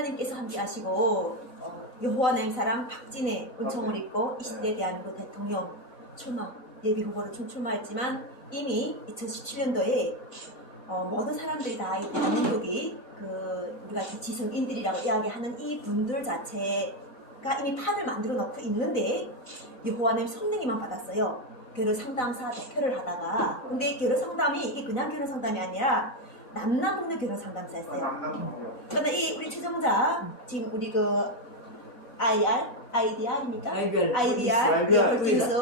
하나님께서 함께하시고 여호와 나의 사람 박진애 은총을 입고 20대 대한민국 대통령 출마 예비 후보로 출마했지만 이미 2017년도에 모든 사람들이 다 이 대한민국이 우리가 지성인들이라고 이야기하는 이 분들 자체가 이미 판을 만들어 놓고 있는데 여호와 나의 성령이만 받았어요. 결혼 상담사 대표를 하다가 근데 결혼 상담이 이게 그냥 결혼 상담이 아니라 남남북녀 결혼 상담사였어요. 그런데 이 우리 최정자 지금 우리 IDR입니까? IDR 홀딩스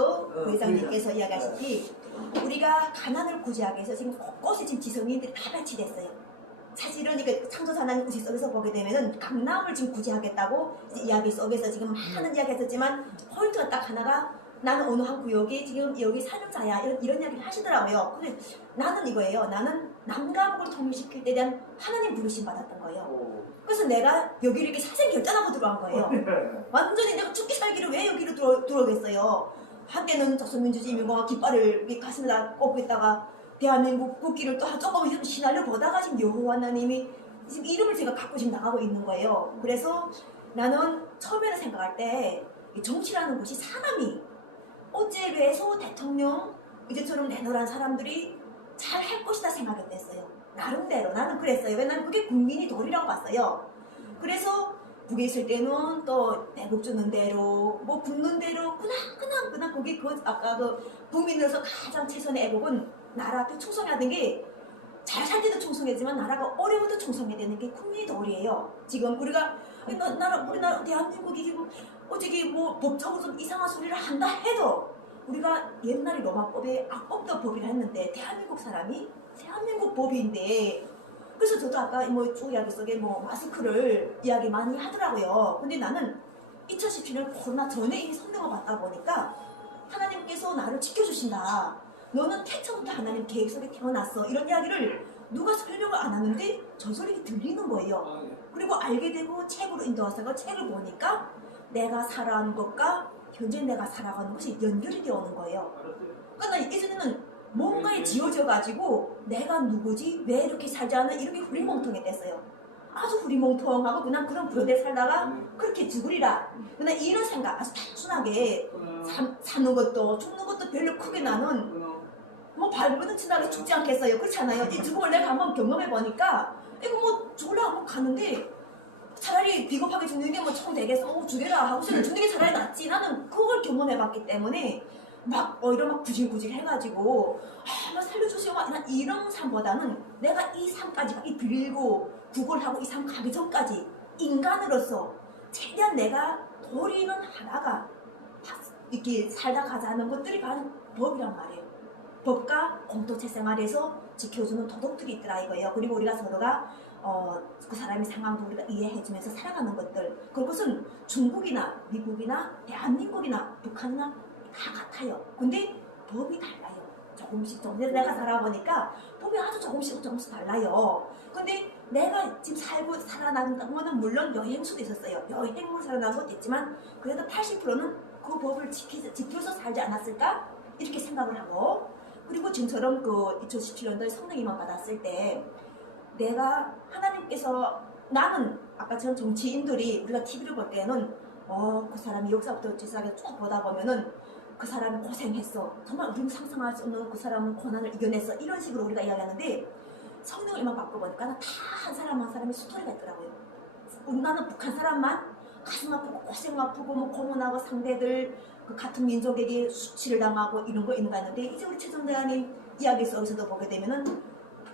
부회장님께서 이야기하시기 우리가 가난을 구제하기 위해서 지금 곳곳에 지금 지성인들이 다 배치됐어요. 사실은 이게 창조사난 의식 속에서 보게 되면은 강남을 지금 구제하겠다고 이야기 속에서 지금 많은 이야기 했었지만 포인트가 딱 하나가 나는 어느 한 구역이 지금 여기 사명자야 이런 이야기를 하시더라고요. 근데 나는 이거예요. 나는 남남북을 통일시킬 때 대한 하나님 부르심 받았던 거예요. 그래서 내가 여기를 이렇게 사생 결단하고 들어간 거예요. 완전히 내가 죽기 살기를 왜 여기로 들어오겠어요. 한때는 조선민주주의민공화 깃발을 가슴에다 꽂고 있다가 대한민국 국기를 또 조금 시날려 보다가 지금 여호와 하나님이 지금 이름을 제가 갖고 지금 나가고 있는 거예요. 그래서 나는 처음에는 생각할 때 정치라는 것이 사람이 어째 왜소 대통령 이제처럼 내노란 사람들이 잘 할 것이다 생각했댔어요. 나름대로 나는 그랬어요. 왜 나는 그게 국민이 도리라고 봤어요. 그래서 북에 있을 때는 또 대북 주는 대로 뭐 붙는 대로 그냥 거기 아까 국민으로서 가장 최선의 애국은 나라 앞에 충성하는 게 잘 살 때도 충성했지만 나라가 어려워도 충성해야 되는 게 국민이 도리예요. 지금 우리나라 대한민국이 지금 어떻게 뭐 법적으로 좀 이상한 소리를 한다 해도 우리가 옛날에 로마법에 악법도 법이라 했는데 대한민국 사람이 대한민국 법인데 그래서 저도 아까 쭉 이야기 속에 마스크를 이야기 많이 하더라고요. 근데 나는 2017년 코로나 전에 이미 성령을 받다 보니까 하나님께서 나를 지켜주신다. 너는 태초부터 하나님 계획 속에 태어났어. 이런 이야기를 누가 설명을 안 하는데 저 소리가 들리는 거예요. 그리고 알게 되고 책으로 인도하다가 책을 보니까 내가 살아가는 것과 현재 내가 살아가는 것이 연결이 되어 오는 거예요. 그러니까 예전에는 뭔가에 지어져가지고 내가 누구지? 왜 이렇게 살지 않는 이렇게 후리멍텅했댔어요. 아주 후리멍텅하고 그냥 그런 부류대 살다가 그렇게 죽으리라. 그냥 이런 생각 아주 단순하게 사는 것도 죽는 것도 별로 크게 나는 발버둥 친다고 죽지 않겠어요. 그렇잖아요. 이 죽음을 내가 한번 경험해 보니까 이거 죽으려고 가는데 차라리 비겁하게 죽는 게 총 되겠어. 죽여라 하고서는 죽는 게 차라리 낫지. 나는 그걸 경험해 봤기 때문에 이런 구질구질 해가지고 살려주세요. 난 이런 삶보다는 내가 이 삶까지 이 빌고 구걸하고 이 삶 가기 전까지 인간으로서 최대한 내가 도리는 하나가 이렇게 살다 가자는 것들이 바로 법이란 말이에요. 법과 공동체 생활에서 지켜주는 도덕들이 있더라 이거예요. 그리고 우리가 서로가 그 사람의 상황도 우리가 이해해주면서 살아가는 것들 그것은 중국이나 미국이나 대한민국이나 북한이나 다 같아요. 근데 법이 달라요. 조금씩 내가 살아보니까 법이 아주 조금씩 달라요. 근데 내가 지금 살아나간다는 거는 물론 여행수도 있었어요. 여행으로 살아나는 것도 있지만 그래도 80%는 그 법을 지켜서 살지 않았을까? 이렇게 생각을 하고 그리고 지금처럼 2017년도에 성령님만 받았을 때 내가 하나님께서 나는 아까처럼 정치인들이 우리가 TV를 볼 때는 그 사람이 역사부터 지사하게 쭉 보다 보면은 그 사람이 고생했어. 정말 우리는 상상할 수 없는 그 사람은 고난을 이겨냈어. 이런 식으로 우리가 이야기하는데 성령을만 바꿔보니까 다 한 사람 한 사람의 스토리가 있더라고요. 나는 북한 사람만 가슴 아프고 고생 아프고 고문하고 상대들 같은 민족에게 수치를 당하고 이런 거 있는데 이제 우리 최정대하님 이야기 속에서도 보게 되면은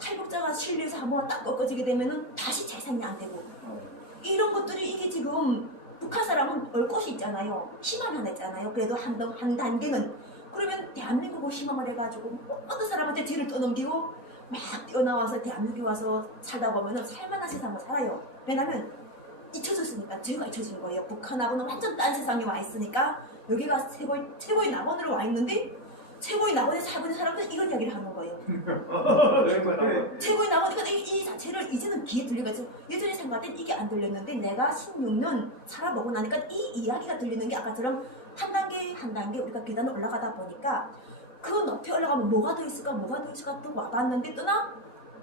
탈북자가 실려서 한번 딱 꺾어지게 되면은 다시 재생이 안 되고 이런 것들이 이게 지금 북한 사람은 얼 곳이 있잖아요. 희망 하나 있잖아요. 그래도 한 단계는 그러면 대한민국을 희망을 해가지고 어떤 사람한테 뒤를 떠넘기고 막 뛰어나와서 대한민국에 와서 살다 보면은 살만한 세상을 살아요. 왜냐면 잊혀졌으니까 죄가 잊혀진 거예요. 북한하고는 완전 딴 세상에 와 있으니까 여기가 최고의 낙원으로 와 있는데 최고의 낙원에 살고 있는 사람들은 이런 이야기를 하는 거예요. 최고의 낙원, 그러니까 이 자체를 이제는 귀에 들리겠죠. 예전에 생각할 땐 이게 안 들렸는데 내가 16년 살아보고 나니까 이 이야기가 들리는 게 아까처럼 한 단계 우리가 계단을 올라가다 보니까 그 높이 올라가면 뭐가 더 있을까 또 와봤는데 떠나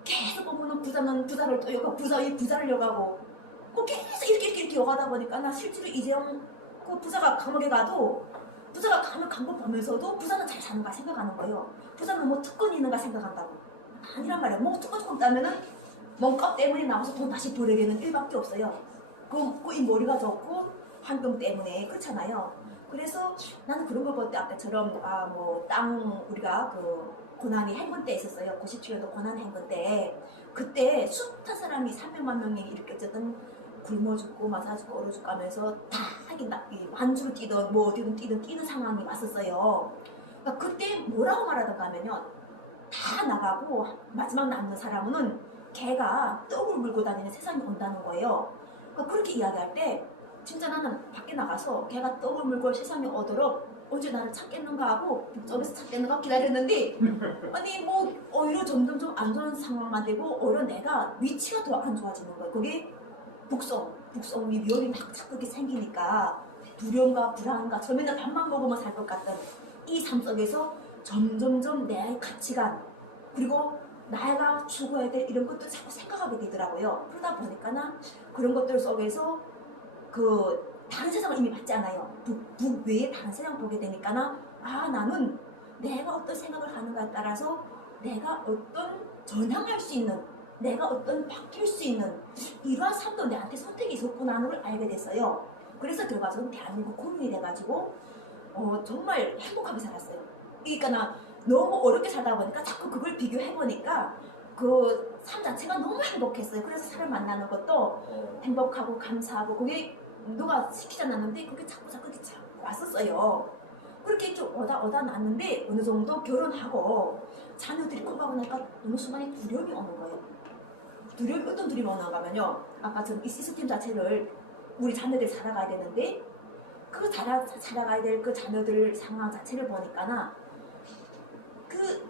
계속 보면은 부자를 또 여가 부자를 여가고 뭐 계속 이렇게 오가다 보니까 나 실제로 이재용 그 부사가 감옥에 가도 부사가 감옥 보면서도 부사는 잘 사는가 생각하는 거예요. 부사는 뭐 특권이 있는가 생각한다고. 아니란 말이야. 뭐 특권 좀 따면은 몸값 때문에 나와서 돈 다시 벌어야되는 일밖에 없어요. 이 머리가 좋고 환경 때문에 그렇잖아요. 그래서 나는 그런 걸 볼 때 아까처럼 뭐 땅 우리가 그 고난이 행군 때 있었어요. 97년도 고난 행군 때 그때 숱한 사람이 300만 명이 이렇게 어쨌든 굶어 죽고 마사 죽고 얼어 죽고 하면서 다 완주로 뛰던 뭐 어디든 뛰는 상황이 왔었어요. 그러니까 그때 뭐라고 말하던가 하면요. 다 나가고 마지막 남는 사람은 개가 떡을 물고 다니는 세상이 온다는 거예요. 그러니까 그렇게 이야기할 때 진짜 나는 밖에 나가서 개가 떡을 물고 세상에 오도록 언제 나를 찾겠는가 하고 북쪽에서 찾겠는가 기다렸는데 아니 뭐 오히려 점점 좀 안 좋은 상황만 되고 오히려 내가 위치가 더 안 좋아지는 거예요. 그게 북송이 위협이 막 자꾸 이렇게 생기니까 두려움과 불안과 처음에는 밥만 먹으면 살 것 같던 이 삶 속에서 점점점 내 가치관 그리고 나가 추구해야 될 이런 것도 자꾸 생각하게 되더라고요. 그러다 보니까 나 그런 것들 속에서 그 다른 세상을 이미 봤지 않아요. 북 외에 다른 세상 보게 되니까 나는 내가 어떤 생각을 하는가에 따라서 내가 어떤 전향할 수 있는 내가 어떤 바뀔 수 있는 이러한 삶도 내한테 선택이 있었구나는 걸 알게 됐어요. 그래서 결과적으로 대한민국 국민이 돼가지고 정말 행복하게 살았어요. 그러니까 나 너무 어렵게 살다 보니까 자꾸 그걸 비교해보니까 그 삶 자체가 너무 행복했어요. 그래서 사람 만나는 것도 행복하고 감사하고 그게 누가 시키지 않았는데 그게 자꾸 이렇게 왔었어요. 그렇게 좀 오다 났는데 어느 정도 결혼하고 자녀들이 커가고 나니까 어느 순간에 두려움이 오는 거예요. 어떤 두려움이 오는가 하면요. 아까처럼 이 시스템 자체를 우리 자녀들이 살아가야 되는데 그 살아가야 될 그 자녀들 상황 자체를 보니까 그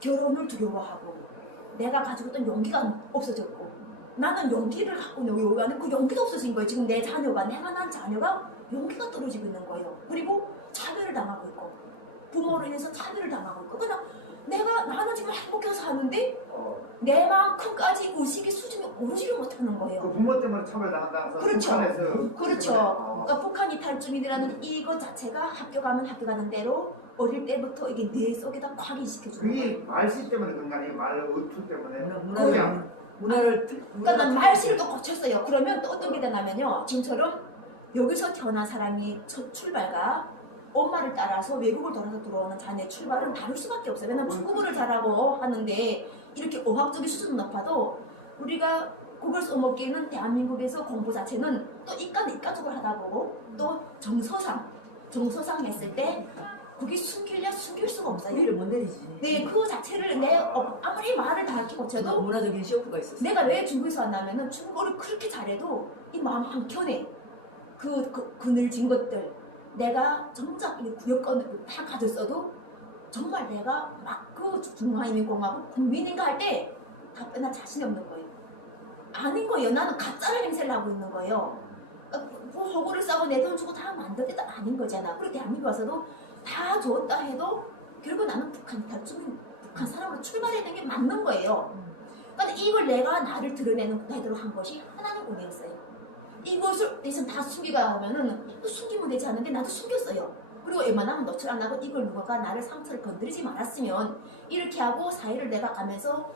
결혼을 두려워하고 내가 가지고 있던 용기가 없어졌고 나는 용기를 갖고 요구하는 그 용기가 없어진 거예요. 지금 내가 낳은 자녀가 용기가 떨어지고 있는 거예요. 그리고 차별을 당하고 있고 부모로 인해서 차별을 당하고 있고 그러나 나는 지금 행복해서 사는데 내만큼까지 의식의 수준이 오르지를 못하는 거예요. 그 부모 때문에 차별당한다고 그렇죠. 북한에서 그렇죠. 그러니까 북한 이탈주민이라는 이것 자체가 학교 가면 학교 가는 대로 어릴 때부터 이게 뇌 속에다 각인시켜주는 거예요. 그게 말씨 때문에 그런 거 아니에요? 말 어투 때문에 문화를 그러니까 난 말씨를 또 고쳤어요. 그러면 또 어떤 게 되냐면요. 지금처럼 여기서 태어난 사람이 첫 출발과 엄마를 따라서 외국을 돌아서 들어오는 자녀의 출발은 다를 수밖에 없어요. 왜냐면 중국어를 잘하고 하는데 이렇게 어학적인 수준은 높아도 우리가 국어를 써먹기에는 대한민국에서 공부 자체는 또 이과적으로 하다 보고 또 정서상 했을 때 그게 숨길 수가 없어요. 소리를 못 내리지. 네, 그 자체를 아무리 말을 다 이렇게 고쳐도 문화적인 쇼크가 있었어. 내가 왜 중국에서 왔냐면은 중국어를 그렇게 잘해도 이 마음 한켠에 그늘진 것들 내가 정작 이 구역권을 다 가졌어도 정말 내가 막 그 중화인민공화국 국민인가 할 때 답변할 자신이 없는 거예요. 아닌 거예요. 나는 가짜를 행세를 하고 있는 거예요. 뭐 허구를 싸고 내 돈 주고 다 만들겠다 아닌 거잖아. 그리고 대한민국 와서도 다 줬다 해도 결국 나는 북한 사람으로 출발해야 되는 게 맞는 거예요. 그러니까 이걸 내가 나를 드러내는 대로 한 것이 하나님 은혜였어요. 이것을 대신 다 숨기가 하면은 또 숨기면 되지 않은데 나도 숨겼어요. 그리고 웬만하면 노출 안 하고 이걸 누가 나를 상처를 건드리지 말았으면 이렇게 하고 사회를 내가 가면서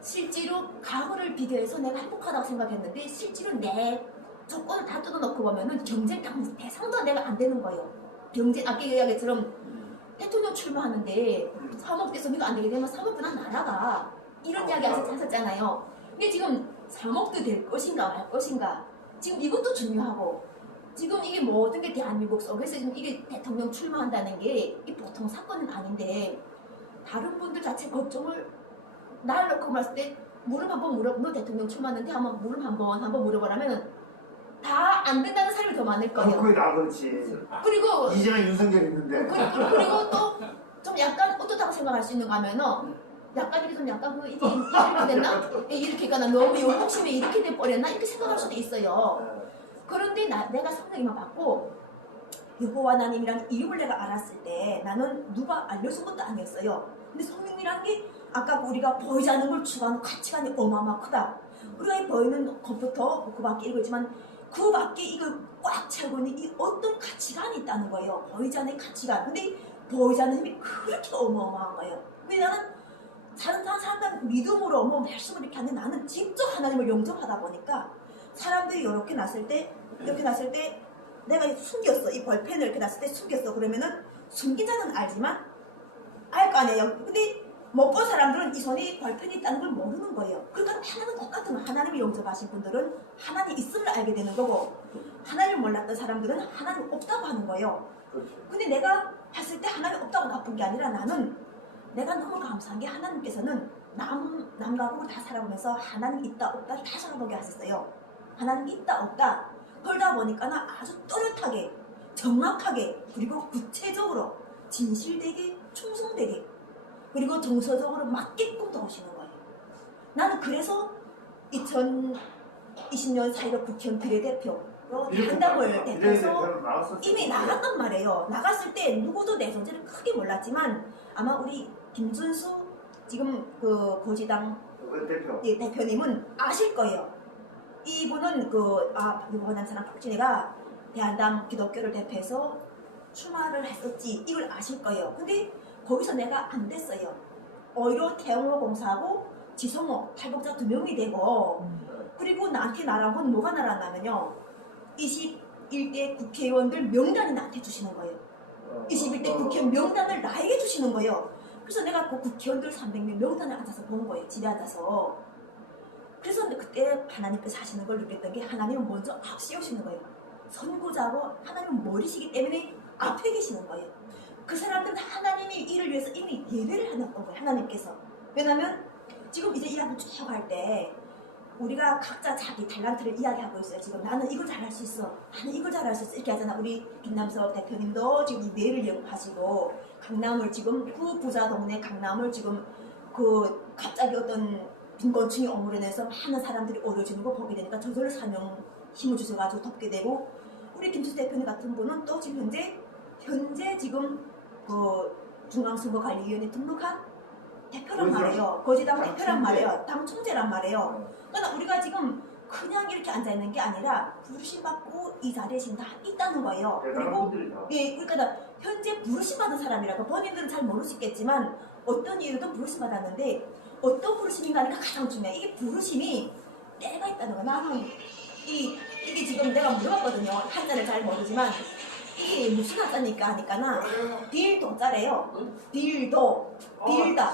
실제로 과거를 비교해서 내가 행복하다고 생각했는데 실제로 내 조건을 다 뜯어놓고 보면은 경쟁 대상도 내가 안 되는 거예요. 아까 이야기처럼 대통령 출마하는데 사법 대선이가 안 되게 되면 사법부는 나라가 이런 이야기 하셨잖아요. 근데 지금 사목도 될 것인가 말 것인가 지금 이것도 중요하고 지금 이게 모든 게 대한민국 속에서 지금 이게 대통령 출마한다는 게 이 보통 사건은 아닌데 다른 분들 자체 걱정을 날 놓고 봤을 때 물음 한번 너 대통령 출마하는데 한번 물음 한번 물어보라면은 다 안 된다는 사람이 더 많을 거예요. 그게 나 그렇지. 그리고 이재명 윤석열 있는데. 그리고 또 좀 약간 어떻다고 생각할 수 있는가 하면은 약간 이게 좀 약간 이게 이렇게 됐나? 이렇게 가나 너무 욕심이 이렇게 돼버렸나? 이렇게 생각할 수도 있어요. 그런데 내가 성령님만 받고 여호와 하나님이라는 이름을 내가 알았을 때 나는 누가 알려준 것도 아니었어요. 근데 성령이란 게 아까 우리가 보이지 않는 걸 추구하는 가치관이 어마어마 크다. 우리가 이 보이는 컴퓨터 그 밖에 이거 있지만 그 밖에 이걸 꽉 채우고 있는 이 어떤 가치관이 있다는 거예요. 보이지 않는 가치관. 근데 보이지 않는 힘이 그렇게 어마어마한 거예요. 근데 나는 다른 사람들 믿음으로 뭐 말씀을 이렇게 하는데 나는 직접 하나님을 영접하다 보니까 사람들이 이렇게 났을 때 내가 숨겼어. 이 볼펜을 이렇게 놨을 때 숨겼어. 그러면은 숨긴 자는 알지만 알 거 아니에요. 근데 못 본 사람들은 이 손에 볼펜이 있다는 걸 모르는 거예요. 그러니까 하나는 똑같은 거예요. 하나님을 영접하신 분들은 하나님 있음을 알게 되는 거고 하나님을 몰랐던 사람들은 하나님 없다고 하는 거예요. 근데 내가 봤을 때 하나님 없다고 나쁜 게 아니라 나는 내가 너무 감사한 게 하나님께서는 남과 다 살아보면서 하나님 있다 없다를 다 살아보게 하셨어요. 하나님 있다 없다 그러다 보니까 나 아주 또렷하게 정확하게 그리고 구체적으로 진실되게 충성되게 그리고 정서적으로 맞게끔 도우시는 거예요. 나는 그래서 2020년 4.15 국회의원 비례대표 한다고를 대표해서 이미 나갔단 말이에요. 나갔을 때 누구도 내 존재를 크게 몰랐지만 아마 우리 김준수 지금 그 고지당 대표님은 아실 거예요. 이분은 유부남 사람 박진애가 대한당 기독교를 대표해서 출마를 했었지 이걸 아실 거예요. 근데 거기서 내가 안 됐어요. 오히려 태영호 공사하고 지성호 탈북자 2명이 되고 그리고 나한테 나란 건 뭐가 나란다면요 21대 국회의원들 명단을 나한테 주시는 거예요. 21대 국회의원 명단을 나에게 주시는 거예요. 그래서 내가 그 국회의원들 300명 명단을 앉아서 본 거예요. 집에 앉아서. 그래서 그때 하나님께서 하시는 걸 느꼈던 게 하나님은 먼저 앞세우시는 거예요. 선구자고 하나님은 머리시기 때문에 앞에 계시는 거예요. 그 사람들은 하나님이 이를 위해서 이미 예배를 해놨던 거예요. 하나님께서. 왜냐면 지금 이제 이야기 쭉 할 때 우리가 각자 자기 탤런트를 이야기하고 있어요. 지금 나는 이걸 잘할 수 있어. 나는 이걸 잘할 수 있어. 이렇게 하잖아. 우리 김남석 대표님도 지금 이 뇌를 연구하시고 강남을 지금 그 부자 동네 강남을 지금 그 갑자기 어떤 빈곤층이 오므려내서 많은 사람들이 어려지는 거 보게 되니까 저절로 사명 힘을 주셔가지고 돕게 되고 우리 김준수 대표님 같은 분은 또 지금 현재 지금 그 중앙선거관리위원회 등록한 대표란 말이에요. 거지당 대표란 말이에요. 당 총재란 말이에요. 그러니까 우리가 지금 그냥 이렇게 앉아있는 게 아니라 부르심 받고 이 자리에 지금 다 있다는 거예요. 그리고 그러니까 현재 부르심 받은 사람이라고 본인들은 잘 모르시겠지만 어떤 이유든 부르심 받았는데 어떤 부르심인가가 가장 중요해. 이게 부르심이 때가 있다는 거야. 나는 이게 지금 내가 물어봤거든요. 한자를 잘 모르지만 이게 무슨 한자니까 하니까나 빌도자래요. 빌도 빌다.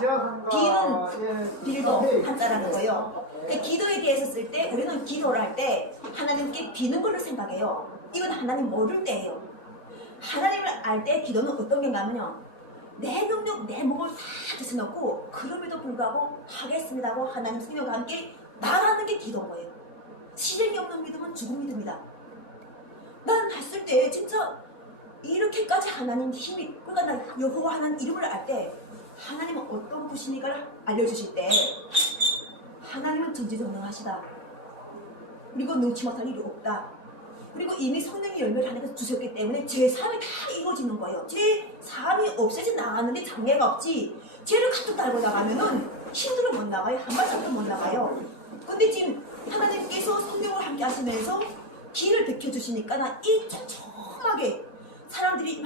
빌도 한자라는 거예요. 그러니까 기도에 대해서 쓸 때 우리는 기도를 할 때 하나님께 비는 걸로 생각해요. 이건 하나님 모를 때예요. 하나님을 알 때 기도는 어떤 게냐면요. 내 능력, 내 몸을 다 드셔놓고 그럼에도 불구하고 하겠습니다 하고 하나님 성령과 함께 나가는 게 기도인 거예요. 실행이 없는 믿음은 죽은 믿음이다. 난 봤을 때 진짜 이렇게까지 하나님 힘이 그러니까 나 여호와 하나님 이름을 알 때 하나님은 어떤 분이신가를 알려주실 때 하나님은 전지전능하시다. 그리고 능치 못할 일이 없다. 그리고 이미 성령의 열매를 하나님께서 주셨기 때문에 제 삶이 다 이루어지는 거예요. 제 삶이 없어져 나가는데 장애가 없지. 죄를 가득 달고 나가면은 힘들어 못 나가요. 한 발짝도 못 나가요. 근데 지금 하나님께서 성령을 함께 하시면서 길을 비켜주시니까 나 이 촘촘하게 사람들이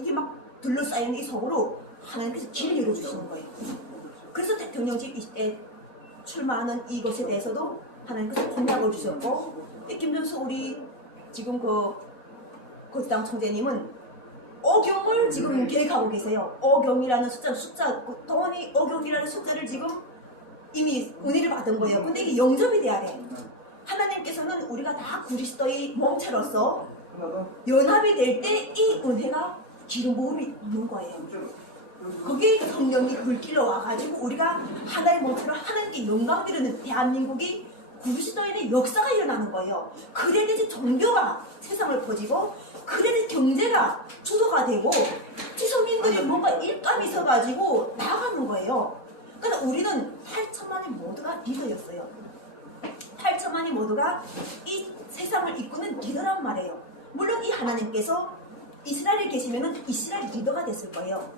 이게 막 둘러싸이는 이 속으로 하나님께서 길을 열어주시는 거예요. 그래서 대통령직 20대 출마하는 이것에 대해서도 하나님께서 공약을 주셨고 김준수 우리 지금 그 거지당 총재님은 어경을 지금 계획하고 계세요. 어경이라는 동원이 어경이라는 숫자를 지금 이미 은혜를 받은 거예요. 근데 이게 영접이 돼야 돼. 하나님께서는 우리가 다 그리스도의 몸체로서 연합이 될 때 이 은혜가 기름 부음이 오는 거예요. 거기에 성령이 불길러 와가지고 우리가 하나의 몸체로 하나님께 영광 드리는 대한민국이 그리스도인의 역사가 일어나는 거예요. 그래 대신 종교가 세상을 퍼지고 그래 대신 경제가 주도가 되고 지성인들이 뭔가 일감이 있어가지고 나가는 거예요. 그러니까 우리는 8천만이 모두가 리더였어요. 8천만이 모두가 이 세상을 이끄는 리더란 말이에요. 물론 이 하나님께서 이스라엘에 계시면은 이스라엘 리더가 됐을 거예요.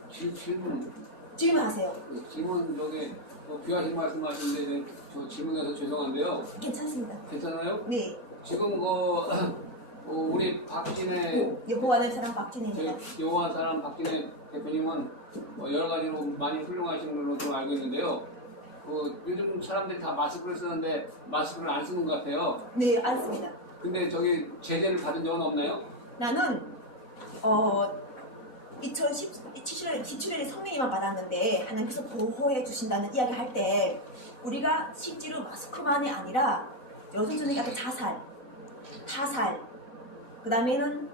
질문하세요. 질문 중에 귀하신 말씀하시는데 저 질문해서 죄송한데요. 괜찮습니다. 괜찮아요? 네. 지금 우리 박진애 여호와는 사람 박진혜입니다. 여호와 사람 박진애 대표님은 여러 가지로 많이 훌륭하신 걸로 좀 알고 있는데요. 요즘 사람들이 다 마스크를 쓰는데 마스크를 안 쓰는 것 같아요. 네, 알습니다. 근데 저기 제재를 받은 적은 없나요? 나는 2017년에 성령님만 받았는데 하나님께서 보호해 주신다는 이야기 할 때 우리가 실제로 마스크만이 아니라 요즘 전에 약간 타살, 그 다음에는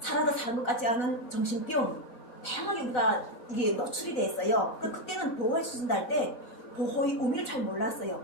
살아도 사는 것 같지 않은 정신병 다양하게 우리가 이게 노출이 돼 있어요. 그때는 보호해 주신다 할 때 보호의 의미를 잘 몰랐어요.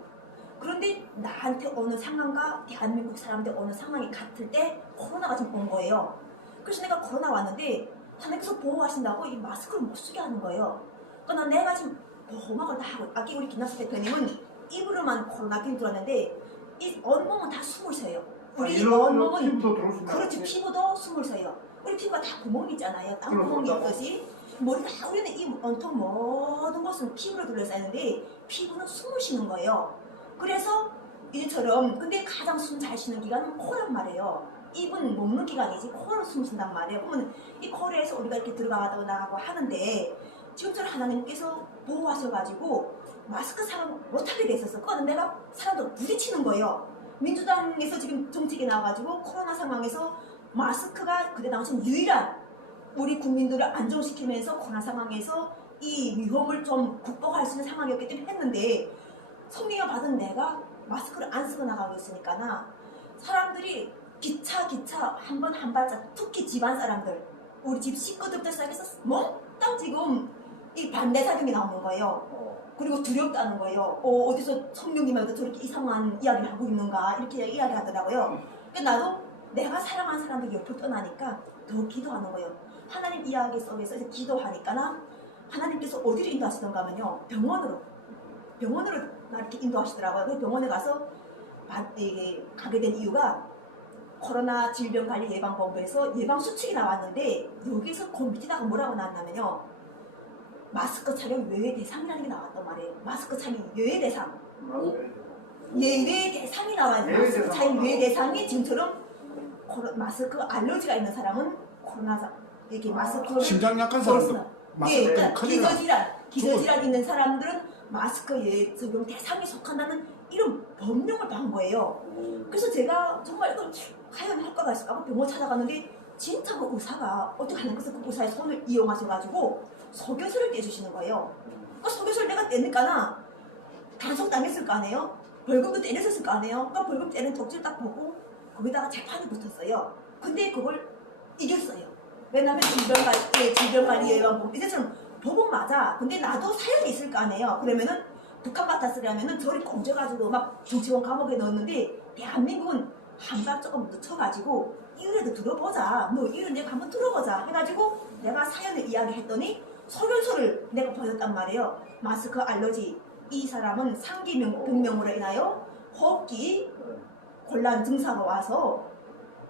그런데 나한테 오는 상황과 대한민국 사람들 오는 상황이 같을 때 코로나가 좀 온 거예요. 그래서 내가 코로나 왔는데 하나님께서 보호하신다고 이 마스크를 못 쓰게 하는 거예요. 그러니까 내가 지금 보호막을 다 하고, 아까 우리 김낙수 대표님은 입으로만 코로나균 들었는데 이 온몸은 다 숨을 쉬어요. 우리 온몸은 피부도 들어오신다. 그렇지, 피부도 숨을 쉬어요. 우리 피부가 다 구멍이 있잖아요. 땅구멍이 있듯이 머리 다, 우리는 이 온통 모든 것은 피부로 둘러싸여 있는데 피부는 숨을 쉬는 거예요. 그래서 이처럼 근데 가장 숨 잘 쉬는 기관은 코란 말이에요. 입은 먹는 기관이지 코로 숨 쉰단 말이에요. 그러면 이 코에서 우리가 이렇게 들어가고 나가고 하는데 지금처럼 하나님께서 보호하셔가지고 마스크 사용 못하게 됐었어. 그거는 내가 사람들 부딪히는 거예요. 민주당에서 지금 정책이 나와가지고 코로나 상황에서 마스크가 그때 당시 유일한 우리 국민들을 안정시키면서 코로나 상황에서 이 위험을 좀 극복할 수 있는 상황이었기 때문에 했는데 성령을 받은 내가 마스크를 안 쓰고 나가고 있으니까 사람들이 기차 한 번 한 발짝, 특히 집안 사람들 우리 집 식구들부터 시작해서 몽땅 지금 이 반대 사경이 나오는 거예요. 그리고 두렵다는 거예요. 어디서 성령님한테 저렇게 이상한 이야기를 하고 있는가 이렇게 이야기하더라고요. 그러니까 나도 내가 사랑하는 사람들 옆을 떠나니까 더 기도하는 거예요. 하나님 이야기 속에서 이제 기도하니까 하나님께서 어디로 인도하시던가 하면요, 병원으로 나 이렇게 인도하시더라고요. 그 병원에 가서 가게 된 이유가 코로나 질병관리예방본부에서 예방수칙이 나왔는데 여기서 그 밑에다가 뭐라고 나왔냐면요, 마스크 착용 예외 대상이라는 게 나왔단 말이에요. 마스크 착용 예외 대상. 예외 대상이 나와요. 마스크 착용 예외 대상이 지금처럼 마스크 알러지가 있는 사람은 코로나 이렇게 마스크를 심장 약한 사람도 예, 그러니까 큰일 나. 기저질환 있는 사람들은 마스크 예외 적용 대상에 속한다는 이런 법령을 판 거예요. 그래서 제가 정말 이걸 과연 효과가 있을까 하고 병원 찾아갔는데 진짜 그 의사가 어떻게 하는 것을 그 의사의 손을 이용하셔가지고 석유수를 떼주시는 거예요. 그 석유수를 내가 떼니까 단속당했을 거 아니에요? 벌금도 떼냈을 거 아니에요? 그러니까 벌금 떼는 독지를 딱 보고 거기다가 재판이 붙었어요. 근데 그걸 이겼어요. 왜냐면 질병관리예방법 이제처럼 법은 맞아. 근데 나도 사연이 있을 거 아니에요? 그러면은 북한 같았으려면은 저를 꽁져가지고 막 정치원 감옥에 넣었는데 대한민국은 한 발 조금 늦춰가지고 이유라도 들어보자. 너 이유 내가 한번 들어보자 해가지고 내가 사연을 이야기했더니 소견서를 내가 보였단 말이에요. 마스크 알러지, 이 사람은 상기 병명으로 인하여 호흡기 곤란 증상가 와서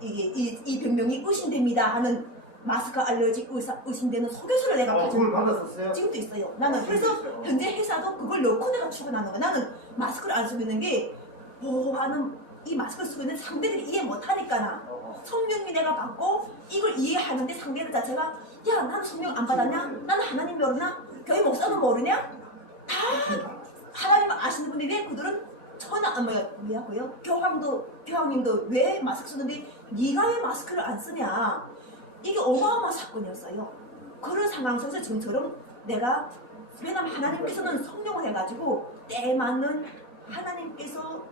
이 병명이 의심됩니다 하는 마스크 알러지 의심되는 소견서를 내가 가지고 그걸 받았었어요? 지금도 있어요. 나는 그래서 현재 회사도 그걸 넣고 내가 출근하는 거야. 나는 마스크를 안 쓰고 있는 게 보호하는 이 마스크를 쓰고 있는 상대들이 이해 못하니까 성령이 내가 받고 이걸 이해하는데 상대들 자체가 야 나는 성령 안 받았냐? 나는 하나님 모르나? 교회 목사는 모르냐? 다 하나님 아시는 분인데 그들은 전혀 뭐야고요? 교황님도 왜 마스크 쓰는데 네가 왜 마스크를 안 쓰냐? 이게 어마어마한 사건이었어요. 그런 상황 속에서 지금처럼 내가 왜냐면 하나님께서는 성령을 해가지고 때에 맞는 하나님께서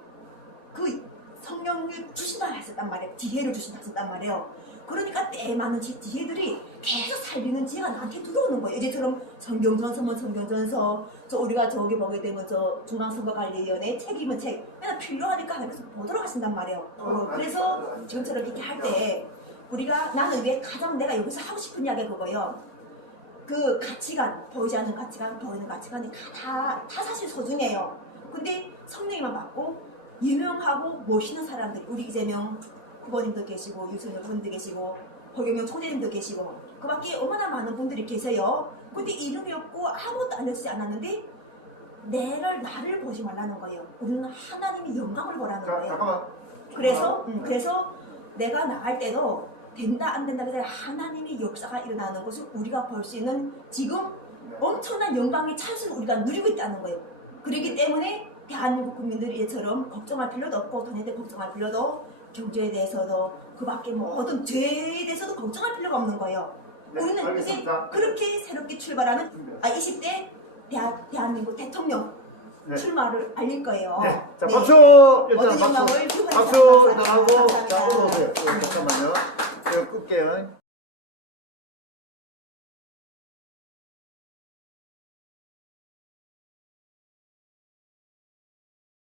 그 성령을 주신다 했었단 말이에요. 지혜를 주신다 했었단 말이에요. 그러니까 때에 맞는 지혜들이 계속 살리는 지혜가 나한테 들어오는 거예요. 이제처럼 성경전서면 성경전서, 저 우리가 저기 보게 되면 저 중앙선거관리위원회 책임은 책, 맨날 필요하니까 하나님께서 보도록 하신단 말이에요. 그래서 지금처럼 이렇게 할 때 우리가 나는 왜 가장 내가 여기서 하고 싶은 이야기가 그거예요. 그 가치관, 보이지 않는 가치관, 보이는 가치관이 다 사실 소중해요. 근데 성령님만 받고 유명하고 멋있는 사람들, 우리 이재명 후보님도 계시고 유승열 후보님도 계시고 허경영 총재님도 계시고 그 밖에 얼마나 많은 분들이 계세요. 근데 이름이 없고 아무것도 알려지지 않았는데 나를 보지 말라는 거예요. 우리는 하나님의 영광을 보라는 자, 거예요. 잠깐만. 그래서 내가 나갈 때도 된다 안 된다 해서 하나님의 역사가 일어나는 것을 우리가 볼 수 있는 지금 엄청난 영광의 찬스를 우리가 누리고 있다는 거예요. 그렇기 때문에 대한민국 국민들이 이처럼 걱정할 필요도 없고 돈에 대해 걱정할 필요도, 경제에 대해서도, 그 밖에 모든 죄에 대해서도 걱정할 필요가 없는 거예요. 네, 우리는 이제 알겠습니다. 그렇게 새롭게 출발하는 20대 대한민국 대통령 네. 출마를 알릴 거예요. 네. 자, 네. 박수! 일단 모든 박수! 영광을 박수! 일단 하고, 감사합니다. 자, 올라오세요. 잠깐만요. 이거 끌게요.